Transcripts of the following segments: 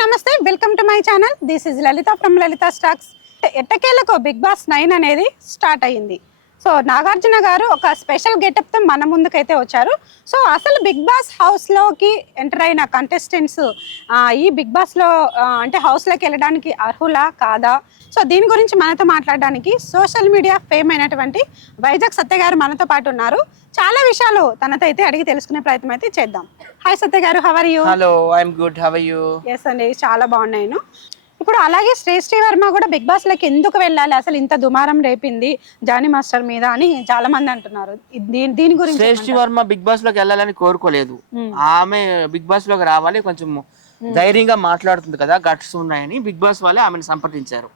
నమస్తే welcome to my channel. This is Lalitha from Lalitha stocks. ఎట్టకేలకు Bigg Boss nine అనేది start అయ్యింది. So Nagarjuna garu ఒక స్పెషల్ గెటప్తో మన ముందుకైతే వచ్చారు. సో అసలు బిగ్ బాస్ హౌస్లోకి ఎంటర్ అయిన కంటెస్టెంట్స్ ఈ బిగ్ బాస్లో అంటే హౌస్లోకి వెళ్ళడానికి అర్హులా కాదా? సో దీని గురించి మనతో మాట్లాడడానికి సోషల్ మీడియా ఫేమ్ అయినటువంటి వైజాగ్ సత్య గారు మనతో పాటు ఉన్నారు. చాలా విషయాలు తనతో అయితే అడిగి తెలుసుకునే ప్రయత్నం అయితే చేద్దాం. Hi Satya garu how are you hello I'm good how you yes అండి. చాలా బాగున్నాను ఇప్పుడు అలాగే శ్రేష్ఠి వర్మ కూడా బిగ్ బాస్లోకి ఎందుకు వెళ్ళాలి? అసలు ఇంత దుమారం రేపింది జానీ మాస్టర్ మీద అని చాలా మంది అంటున్నారు. దీని దీని గురించి శ్రేష్ఠి వర్మ బిగ్ బాస్లోకి వెళ్ళాలని కోరుకోలేదు. ఆమె బిగ్ బాస్లోకి రావాలి కొంచెం ధైర్యంగా మాట్లాడుతుంది కదా గట్స్ ఉన్నాయని బిగ్ బాస్ వాళ్ళే ఆమెను సంప్రదించారు.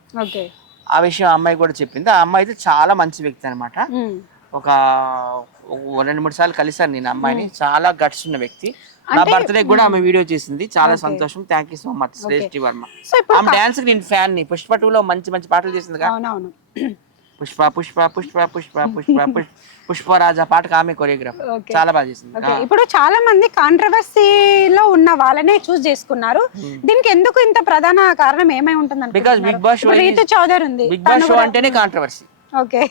ఆ విషయం అమ్మాయి కూడా చెప్పింది. ఆ అమ్మాయి అయితే చాలా మంచి వ్యక్తి అనమాట. ఒక రెండు మూడు సార్లు కలిసాను నేను అమ్మాయిని. చాలా గట్స్ ఉన్న వ్యక్తి. నా బర్త్డే కూడా ఆమె వీడియో చేసింది. చాలా సంతోషం. Thank you so much Shreshti Varma. ఆమె డాన్స్ నేను ఫ్యాన్ని. పుష్ప టూ లో మంచి మంచి పాటలు చేసింది పుష్ప పుష్ప పుష్ప పుష్ప పుష్ప పుష్ప పుష్పరాజ పాటకు ఆమె కొరియోగ్రాఫ్ Okay. చాలా బాగా చేసింది. ఇప్పుడు చాలా మంది కాంట్రవర్సీలో ఉన్న వాళ్ళనే చూస్ చేసుకున్నారు. దీనికి ఎందుకు ఇంత ప్రధాన కారణం ఏమై ఉంటుంది because Bigg Boss Ritu Chowdary ఉంది. బిగ్ బాస్ షో అంటేనే కాంట్రవర్సీ ఓకే.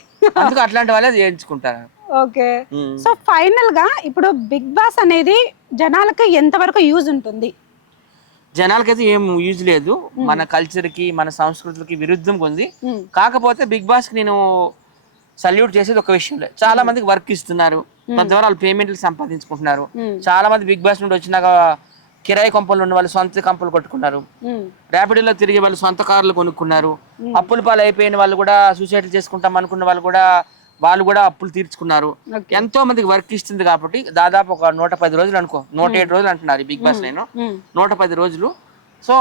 అందుకు అట్లాంటి వాళ్ళే చేయించుకుంటారు. ఓకే. సో ఫైనల్గా ఇప్పుడు బిగ్ బాస్ అనేది జనాలకు ఎంతవరకు యూజ్ ఉంటుంది? జనాలకైతే ఏం యూజ్ లేదు. మన కల్చర్కి మన సంస్కృతులకి విరుద్ధంగా ఉంది. కాకపోతే బిగ్ బాస్కి నేను సల్యూట్ చేసేది ఒక విషయంలో చాలా మందికి వర్క్ ఇస్తున్నారు. తద్వారా వాళ్ళు పేమెంట్లు సంపాదించుకుంటున్నారు. చాలా మంది బిగ్ బాస్ నుండి వచ్చినాక కిరాయి కంపలు ఉన్న వాళ్ళు సొంత కంపలు కొట్టుకున్నారు. ర్యాపిడోలో తిరిగే వాళ్ళు సొంత కార్లు కొనుక్కున్నారు. అప్పుల పాలు అయిపోయిన వాళ్ళు కూడా సూసైడ్ చేసుకుంటాం అనుకున్న వాళ్ళు కూడా వాళ్ళు కూడా అప్పులు తీర్చుకున్నారు. ఎంతో మందికి వర్క్ ఇస్తుంది కాబట్టి దాదాపు ఒక నూట పది రోజులు అనుకో నూట ఏడు రోజులు అంటున్నారు బిగ్ బాస్ నేను. నూట పది రోజులు. సో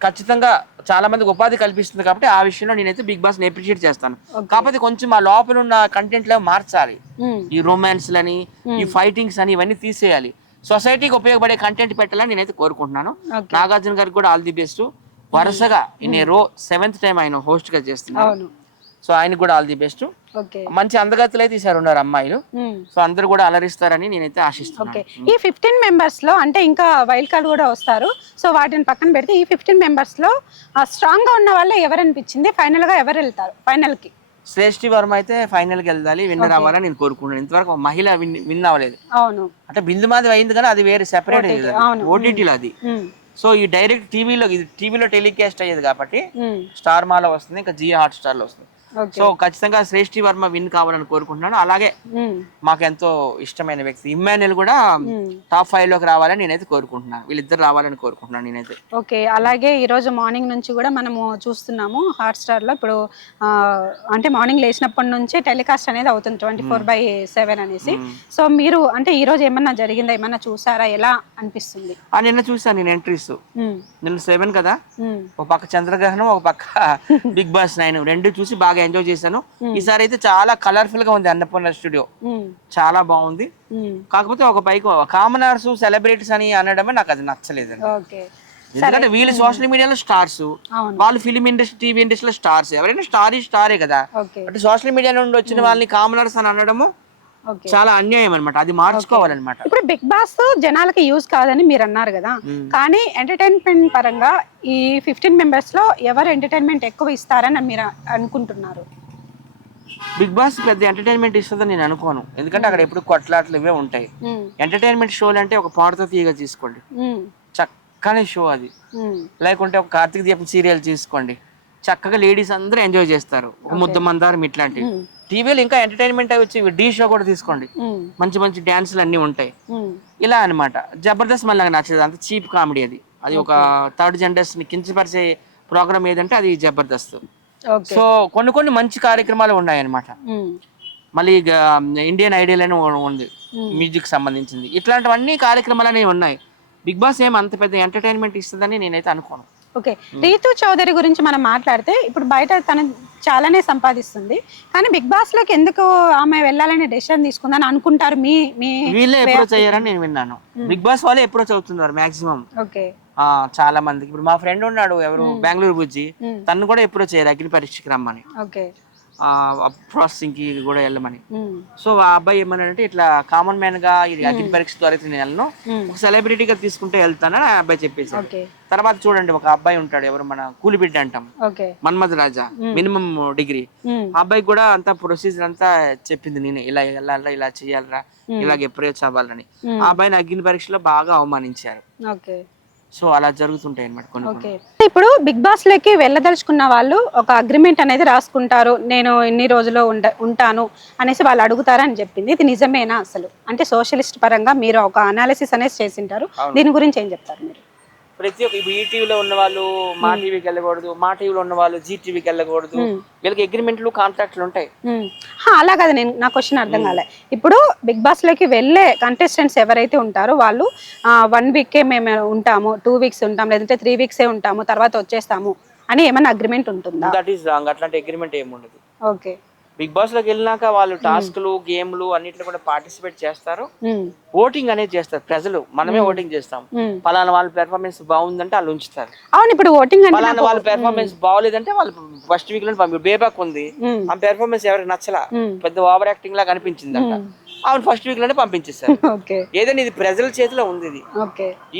ఖచ్చితంగా చాలా మందికి ఉపాధి కల్పిస్తుంది కాబట్టి ఆ విషయంలో నేనైతే బిగ్ బాస్ అప్రిషియేట్ చేస్తాను. కాకపోతే కొంచెం ఆ లోపల ఉన్న కంటెంట్లో మార్చాలి. ఈ రొమాన్స్ లని ఈ ఫైటింగ్స్ అని ఇవన్నీ తీసేయాలి. సొసైటీకి ఉపయోగపడే కంటెంట్ పెట్టాలని నేనైతే కోరుకుంటున్నాను. నాగార్జున గారికి కూడా ఆల్ ది బెస్ట్ వరుసగా in a row seventh time ఆయన హోస్ట్గా చేస్తున్నారు అవును. సో ఆయనకి కూడా ఆల్ ది బెస్ట్. మంచి అందగతులు అయితే ఈసారి ఉన్నారు అమ్మాయిలు. మ్మ్. సో అందరు కూడా అలరిస్తారని నేనైతే ఆశిస్తున్నాను. ఓకే. ఈ ఫిఫ్టీన్ మెంబర్స్లో అంటే ఇంకా వైల్డ్ కార్డ్ కూడా వస్తారు. సో వాటిని పక్కన పెడితే ఈ ఫిఫ్టీన్ మెంబర్స్లో స్ట్రాంగ్గా ఉన్న వాళ్ళు ఎవరు అనిపించింది? ఫైనల్గా ఎవరు వెళ్తారు? ఫైనల్కి. శ్రేష్ఠి వర్మ అయితే ఫైనల్కి వెళ్ళాలి విన్నర్ అవ్వాలని నేను కోరుకుంటున్నాను. ఇంతవరకు మహిళ విన్ అవ్వలేదు. అవును. అంటే బిందు మాది అయింది కానీ అది వేరే సెపరేట్. ఓటీటీలో అది. సో ఈ డైరెక్ట్ టీవీలో ఇది టీవీలో టెలికాస్ట్ అయ్యేది కాబట్టి. స్టార్ మాలో వస్తుంది ఇంకా జియో హాట్ స్టార్లో వస్తుంది. సో ఖచ్చితంగా శ్రేష్ఠి వర్మ విన్ కావాలని కోరుకుంటున్నాను. అలాగే మ్మ్. మాకు ఎంతో ఇష్టమైన వ్యక్తి ఇమ్మాన్యుల్ కూడా మ్మ్. టాప్ ఫైవ్లోకి రావాలని నేనైతే కోరుకుంటున్నాను. వీళ్ళిద్దరు రావాలని కోరుకుంటున్నాను నేనైతే. ఓకే అలాగే ఈ రోజు మార్నింగ్ నుంచి కూడా మనము చూస్తున్నాము హాట్స్టార్లో ఇప్పుడు అంటే మార్నింగ్ లేచినప్పటి నుంచి టెలికాస్ట్ అనేది అవుతుంది ట్వంటీ ఫోర్ బై సెవెన్ అనేసి. సో మీరు అంటే ఈ రోజు ఏమన్నా జరిగిందా? ఏమన్నా చూసారా? ఎలా అనిపిస్తుంది? ఆ నిన్న చూసాను నేను ఎంట్రీస్. నిన్న సెవెన్ కదా. ఒక పక్క చంద్రగ్రహణం ఒక పక్క బిగ్ బాస్ నైన్. రెండు చూసి బాగా ఎంజాయ్ చేశాను. ఈసారి అయితే చాలా కలర్ఫుల్గా ఉంది అన్నపూర్ణ స్టూడియో. చాలా బాగుంది. కాకపోతే ఒక పైకి కామనర్స్ సెలబ్రిటీస్ అని అనడమే నాకు అది నచ్చలేదండి. ఓకే. ఎందుకంటే వీళ్ళు సోషల్ మీడియాలో స్టార్స్ వాళ్ళు ఫిలిం ఇండస్ట్రీ టీవీ ఇండస్ట్రీలో స్టార్స్ ఎవరైనా స్టార్ స్టారే కదా. అంటే సోషల్ మీడియా నుండి వచ్చిన వాళ్ళని కామనర్స్ అని అనడము చాలా అన్యాయం అనమాట అది మార్చుకోవాలన్నమాట. ఇప్పుడు బిగ్ బాస్ జనాలకి యూజ్ కాదని మీరు అన్నారు కదా కానీ ఎంటర్టైన్మెంట్ పరంగా ఈ ఫిఫ్టీన్ మెంబర్స్లో ఎవరు ఎంటర్టైన్మెంట్ ఎక్కువ ఇస్తారని మీరు అనుకుంటున్నారు? బిగ్ బాస్ పెద్ద ఎంటర్టైన్మెంట్ ఇస్తుందని నేను అనుకోను. ఎందుకంటే అక్కడ ఎప్పుడు కొట్లాట్లు ఇవే ఉంటాయి. ఎంటర్టైన్మెంట్ షోలు అంటే ఒక పాటతో తీయగా తీసుకోండి. చక్కని షో అది. లేకుంటే ఒక కార్తీక దీపం సీరియల్ తీసుకోండి. చక్కగా లేడీస్ అందరూ ఎంజాయ్ చేస్తారు. ఒక ముద్ద మందారం ఇట్లాంటివి. టీవీలో ఇంకా ఎంటర్టైన్మెంట్ అవి వచ్చి డీ షో కూడా తీసుకోండి. మంచి మంచి డ్యాన్సులు అన్నీ ఉంటాయి. ఇలా అన్నమాట. జబర్దస్త్ మళ్ళీ నాకు నచ్చదు. అంత చీప్ కామెడీ అది. అది ఒక థర్డ్ జనరేషన్ని కించపరిచే ప్రోగ్రామ్ ఏదంటే అది జబర్దస్త్. సో కొన్ని కొన్ని మంచి కార్యక్రమాలు ఉన్నాయి అన్నమాట మ్మ్. మళ్ళీ ఇండియన్ ఐడియల్ అని ఉంది. మ్యూజిక్ సంబంధించింది. ఇట్లాంటివన్నీ కార్యక్రమాలు అనేవి ఉన్నాయి. బిగ్ బాస్ ఏం అంత పెద్ద ఎంటర్టైన్మెంట్ ఇస్తుందని నేనైతే అనుకోను. ఓకే. రీతు చౌదరి గురించి మనం మాట్లాడితే ఇప్పుడు బయట తను చాలానే సంపాదిస్తుంది. కానీ బిగ్ బాస్లోకి ఎందుకు ఆమె వెళ్ళాలని డెసిషన్ తీసుకుందని అనుకుంటారు మీ మీ వీళ్ళే అప్రోచ్ అయ్యారని నేను విన్నాను. బిగ్ బాస్ వాళ్ళే అప్రోచ్ అవుతున్నారు మాక్సిమం ఓకే. చాలా మందికి ఇప్పుడు మా ఫ్రెండ్ ఉన్నాడు ఎవరు? బెంగళూరు బుజ్జి. తను కూడా అప్రోచ్ అయ్యారు అగ్ని పరీక్షకి రమ్మని. ఓకే. ప్రాసెసింగ్కి కూడా వెళ్ళమని. సో ఆ అబ్బాయి ఏమన్నాడంటే ఇట్లా కామన్ మ్యాన్గా ఇది అగ్ని పరీక్ష ద్వారా అయితే నేను వెళ్ళను ఒక సెలబ్రిటీగా తీసుకుంటే వెళ్తానని ఆ అబ్బాయి ఓకే. తర్వాత చూడండి ఒక అబ్బాయి ఉంటాడు ఎవరు మన కూలిబిడ్డ అంటాం. Manmadh Raja minimum degree. ఆ అబ్బాయి కూడా అంతా ప్రొసీజర్ అంతా చెప్పింది నేనే ఇలా వెళ్ళాలా ఇలా చేయాలరా ఇలాగ అప్రోచ్ అవ్వాలని. ఆ అబ్బాయిని అగ్ని పరీక్షలో బాగా అవమానించారు. సో అలా జరుగుతుంటాయి అన్నమాట కొన్ని ఇప్పుడు బిగ్ బాస్లోకి వెళ్ళదలుచుకున్న వాళ్ళు ఒక అగ్రిమెంట్ అనేది రాసుకుంటారు. నేను ఇన్ని రోజులు ఉంటాను అనేసి వాళ్ళు అడుగుతారని చెప్పింది. ఇది నిజమేనా అసలు? అంటే సోషలిస్ట్ పరంగా మీరు ఒక అనాలిసిస్ అనేది చేసింటారు. దీని గురించి ఏం చెప్తారు మీరు? ప్రతి ఒక్క ఇప్పుడు ఈ టీవీలో ఉన్న వాళ్ళు మా టీవీకి వెళ్ళకూడదు మా టీవీలో ఉన్న వాళ్ళు జీ టీవీకి వెళ్ళకూడదు. వీళ్ళకి అగ్రిమెంట్లు కాంట్రాక్ట్లు ఉంటాయి. అలా కాదు నేను నా క్వశ్చన్ అర్థం కాలే. ఇప్పుడు బిగ్ బాస్లోకి వెళ్ళే కంటెస్టెంట్స్ ఎవరైతే ఉంటారో వాళ్ళు వన్ వీకే మేము ఉంటాము టూ వీక్స్ ఉంటాం లేదంటే త్రీ వీక్సే ఉంటాము తర్వాత వచ్చేస్తాము అని ఏమైనా అగ్రిమెంట్ ఉంటుందా? దట్ ఈస్ రాంగ్ అట్లాంటి అగ్రిమెంట్ ఏమి ఉండదు ఓకే బిగ్ బాస్లోకి వెళ్ళినాక వాళ్ళు టాస్క్లు గేమ్లు అన్నిట్లో కూడా పార్టిసిపేట్ చేస్తారు. ఓటింగ్ అనేది చేస్తారు. ప్రజలు మనమే ఓటింగ్ చేస్తాం. మ్మ్. పలానా వాళ్ళ పెర్ఫార్మెన్స్ బాగుందంటే వాళ్ళు ఉంచుతారు. అవును ఇప్పుడు ఓటింగ్ అంటే పలానా వాళ్ళ పెర్ఫార్మెన్స్ బాగోలేదంటే వాళ్ళు ఫస్ట్ వీక్లో బేబాక్ ఉంది. ఆ పెర్ఫార్మెన్స్ ఎవరికి నచ్చలా. పెద్ద ఓవర్ యాక్టింగ్ లాగా అనిపించింది అవును ఫస్ట్ వీక్లోనే పంపించేస్తారు ఓకే. ఏదైనా ఇది ప్రజల చేతిలో ఉంది ఇది.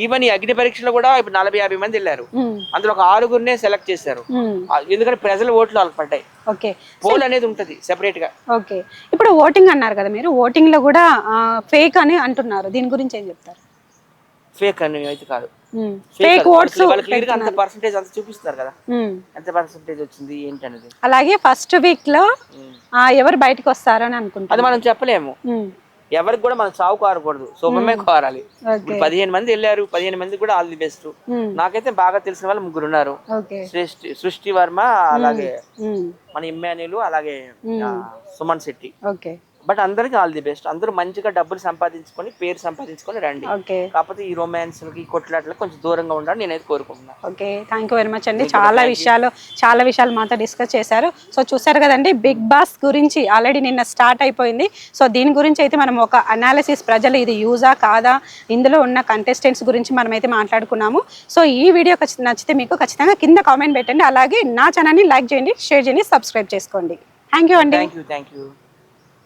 ఈవెన్ ఈ అగ్ని పరీక్షలో కూడా ఇప్పుడు నలభై యాభై మంది వెళ్ళారు. అందులో ఒక ఆరుగురినే సెలెక్ట్ చేశారు. ఎందుకంటే ప్రజల ఓట్లు వాళ్ళకి పడ్డాయి. ఓకే. పోల్ అనేది ఉంటది సెపరేట్గా. ఓకే. ఇప్పుడు ఓటింగ్ అన్నారు కదా మీరు ఓటింగ్లో కూడా ఫేక్ అని అంటున్నారు. దీని గురించి ఏం చెప్తారు? ఫేక్ అని అయితే కాదు. ఫేక్ ఓట్స్ క్లియర్ అంత పర్సంటేజ్ అంత చూపిస్తారు కదా. ఎంత పర్సంటేజ్ వచ్చింది ఏంటి అనేది. అలాగే ఫస్ట్ వీక్లో ఎవరు బయటకు వస్తారని అది అనుకుంటారు మనం చెప్పలేము. ఎవరికి కూడా మనం చావు కారకూడదు. శుభమే కోరాలి. ఇప్పుడు పదిహేను మంది వెళ్ళారు పదిహేను మంది కూడా ఆల్ ది బెస్ట్. నాకైతే బాగా తెలిసిన వాళ్ళు ముగ్గురు ఉన్నారు. సృష్టి సృష్టి వర్మ అలాగే. మన ఇమ్మాన్యులు అలాగే సుమన్ శెట్టి. ఓకే. బట్ అందరికి ఆల్ ది బెస్ట్. అందరూ మంచిగా డబ్బులు సంపాదించుకొని పేరు సంపాదించుకొని రండి. ఓకే. కాకపోతే ఈ రొమాన్స్ ఈ కొట్లాట్లకు కొంచెం దూరంగా ఉండాలని నేనైతే కోరుకుంటున్నాను okay. Thank you very much అండి. చాలా విషయాలు చాలా విషయాలు మాతో డిస్కస్ చేశారు. సో చూసారు కదండి బిగ్ బాస్ గురించి ఆల్రెడీ నిన్న స్టార్ట్ అయిపోయింది. సో దీని గురించి అయితే మనం ఒక అనాలిసిస్ ప్రజలు ఇది యూజా కాదా? ఇందులో ఉన్న కంటెస్టెంట్స్ గురించి మనం అయితే మాట్లాడుకున్నాము. సో ఈ వీడియో నచ్చితే మీకు ఖచ్చితంగా కింద కామెంట్ పెట్టండి. అలాగే నా ఛానల్ని లైక్ చేయండి షేర్ చేయండి సబ్స్క్రైబ్ చేసుకోండి. థ్యాంక్ యూ అండి. Thank you